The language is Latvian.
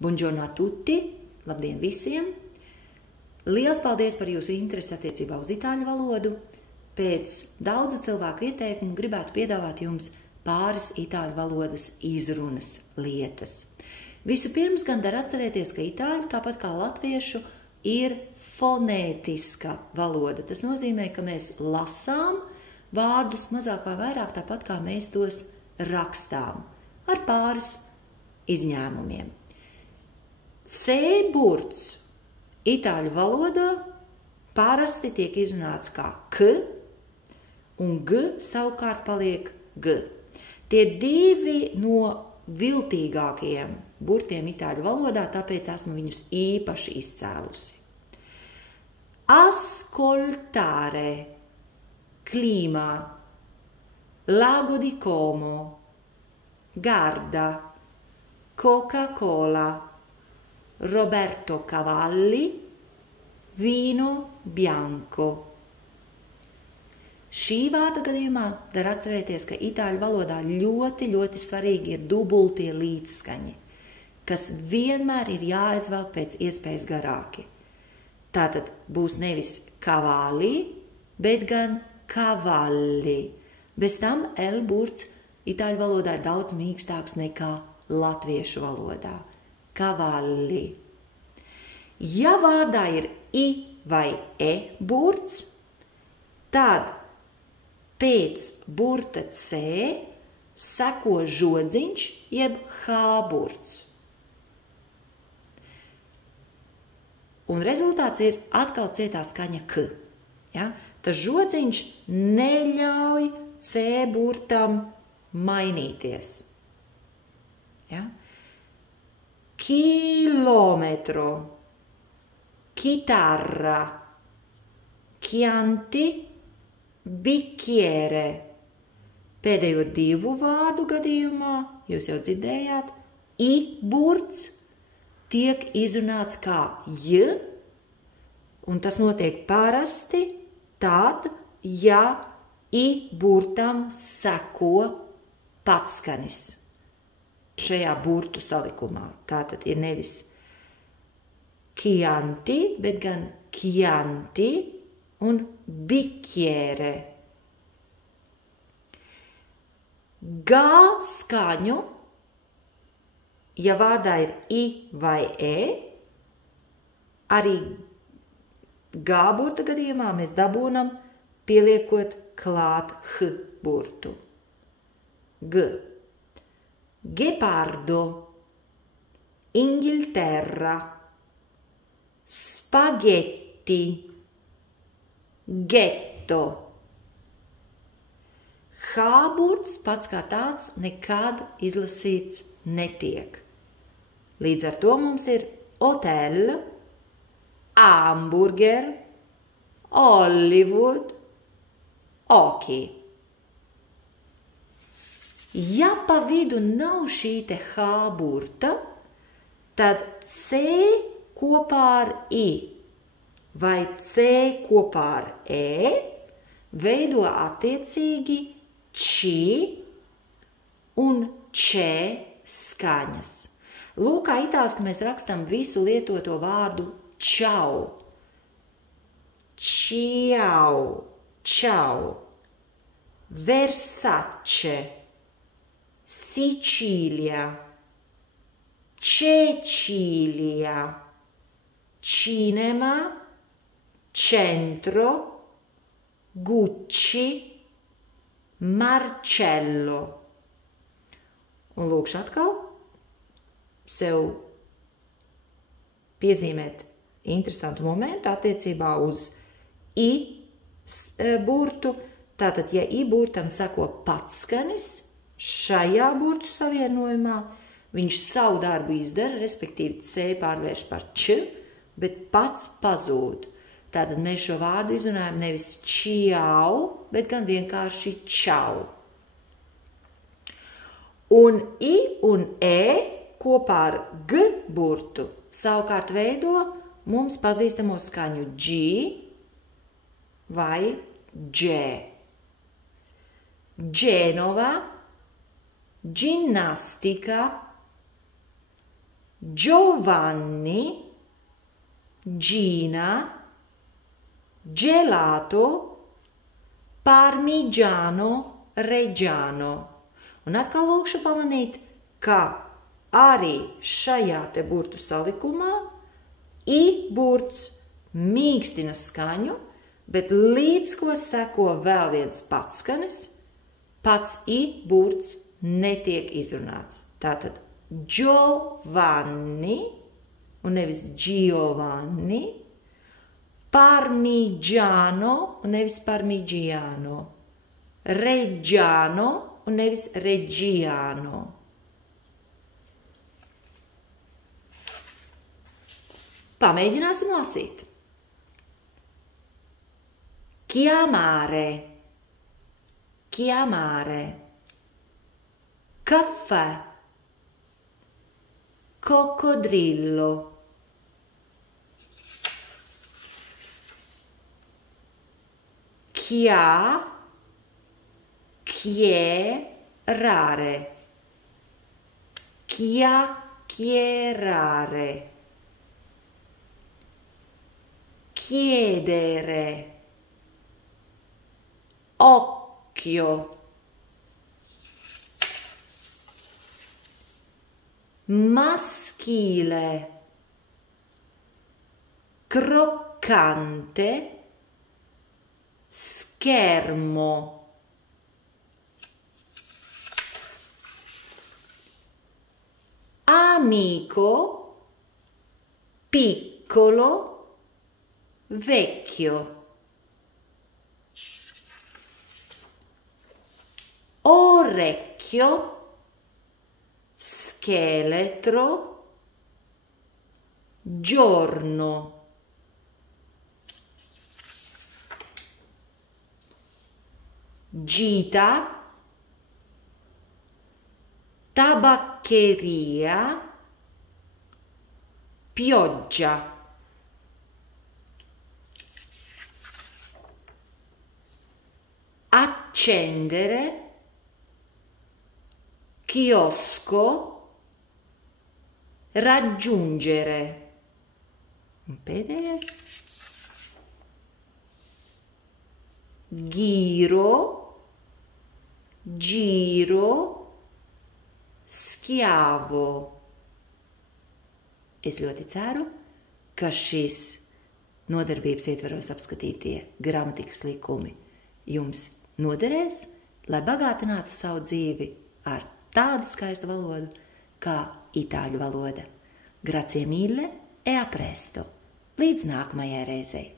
Buongiorno a tutti! Labdien visiem! Liels paldies par jūsu interesi attiecībā uz itāļu valodu. Pēc daudzu cilvēku ieteikumu gribētu piedāvāt jums pāris itāļu valodas izrunas lietas. Vispirms gan dar atcerēties, ka itāļu, tāpat kā latviešu, ir fonētiska valoda. Tas nozīmē, ka mēs lasām vārdus mazāk vai vairāk tāpat kā mēs tos rakstām, ar pāris izņēmumiem. C burts itāļu valodā parasti tiek izrunāts kā k, un g savukārt paliek g. Tie divi no viltīgākajiem burtiem itāļu valodā, tāpēc esmu viņus īpaši izcēlusi. Ascoltare, clima, lago di Como, Garda, Coca-Cola, Roberto Cavalli, vino bianco. Šī vārda gadījumā dar atcerēties, ka itāļu valodā ļoti svarīgi ir dubultie līdzskaņi, kas vienmēr ir jāizvelk pēc iespējas garāki. Tātad būs nevis cavalli, bet gan cavalli. Bez tam L burts itāļu valodā ir daudz mīkstāks nekā latviešu valodā. Cavalli. Ja vārdā ir I vai E burts, tad pēc burta C seko žodziņš jeb H burts. Un rezultāts ir atkal cietā skaņa K. Ja? Tas žodziņš neļauj C burtam mainīties. Ja? Chilometro, chitarra, chianti, bicchiere. Pēdējo divu vārdu gadījumā, jūs jau dzirdējāt, I burts tiek izrunāts kā J, un tas notiek parasti tad, ja I burtam seko patskanis šajā burtu salikumā. Tātad ir nevis chianti, bet gan chianti un bicchiere. G skaņu, ja vārdā ir I vai E, arī G burta gadījumā mēs dabūnam pieliekot klāt H burtu. G. Gepardo, Inghilterra, spaghetti, ghetto. H burts pats kā tāds nekad izlasīts netiek. Līdz ar to mums ir hotel, hamburger, Hollywood, oki. Ja pa vidu nav šī te H burta, tad C kopā ar I vai C kopā ar E veido attiecīgi či un če skaņas. Lūk, kā itāliski mēs rakstam visu lietoto vārdu čau. Ciao, čau. Versace, Sicilia, Cecilia, cinema, centro, Gucci, Marcello. Un lūkšu atkal sev piezīmēt interesantu momentu attiecībā uz I burtu. Tātad, ja I burtam seko patskanis, šajā burtu savienojumā viņš savu darbu izdara, respektīvi C pārvērš par Č, bet pats pazūd. Tātad mēs šo vārdu izrunājam nevis čiau, bet gan vienkārši čau. Un I un E kopā ar G burtu savukārt veido mums pazīstamo skaņu G vai Dž. Genova, ginnastica, Giovanni, Gina, gelato, parmigiano, reggiano. Un atkal lūkšu pamanīt, ka arī šajā te burtu salikumā I burts mīkstina skaņu, bet līdz ko seko vēl viens patskanis, pats I burts netiek izrunāts. Tātad Giovanni un nevis Giovanni, Parmigiano un nevis Parmigiano, Reggiano un nevis Reggiano. Pamēģināsim lasīt. Chiamare, chiamare, caffè, coccodrillo, chiacchierare, chiacchierare, chiedere, occhio, maschile, croccante, schermo, amico, piccolo, vecchio, orecchio, scheletro, giorno, gita, tabaccheria, pioggia, accendere, chiosco, raggiungere. Un pēdējais. Giro, giro, schiavo. Es ļoti ceru, ka šīs nodarbības ietveros apskatītie gramatikas likumi jums noderēs, lai bagātinātu savu dzīvi ar tādu skaistu valodu kā itāļu valoda. Grazie mille e a presto! Līdz nākamajai reizei!